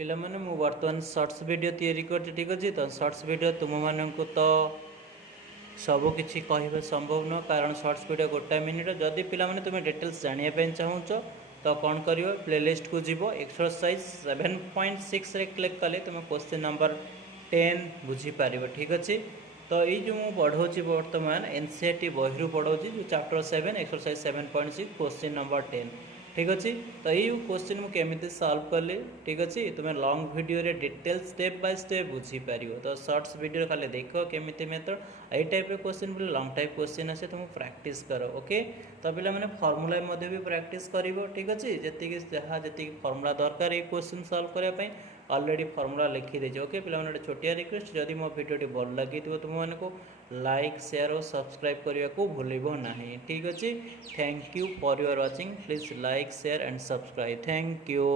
पिला माने मु वर्तमान शॉर्ट्स वीडियो तैयारी करते ठीक अच्छे तो शॉर्ट्स वीडियो तुम मानक तो सब किसी कह संभव न कारण शॉर्ट्स वीडियो गोटाए मिनिट जदि पिला माने तुम्हें डिटेल्स जानापी चाहूच तो कौन कर प्लेलिस्ट को जीव एक्सरसाइज 7.6 रे क्लिक कले तुम क्वेश्चन नंबर 10 बुझीपार ठीक अच्छे तो ये जो मुझे पढ़ाऊँ बर्तमान एनसीईआरटी बही पढ़ाऊँ जो चैप्टर 7 एक्सरसाइज 7.6 क्वेश्चन नंबर 10 ठीक अच्छे तो ये क्वेश्चन मुझे सॉल्व कली ठीक अच्छे तुम्हें लॉन्ग वीडियो रे डिटेल स्टेप बाय स्टेप बुझीपार तो शॉर्ट्स वीडियो खाली देख केमी मेथड ये टाइप क्वेश्चन बोले लॉन्ग टाइप क्वेश्चन आसे तुम प्रैक्टिस कर ओके तो पिला माने फॉर्मूला भी प्रैक्टिस करिवो ठीक अच्छे जी फॉर्मूला दरकार ये क्वेश्चन सॉल्व करने ऑलरेडी फॉर्मूला लिखी देछि ओके पिला माने छोटिया रिक्वेस्ट जदि मो वीडियो भल लगी तुम मानक लाइक शेयर और सब्सक्राइब करने को भूलिबो नहीं ठीक अच्छे thank you for your watching please like share and subscribe thank you.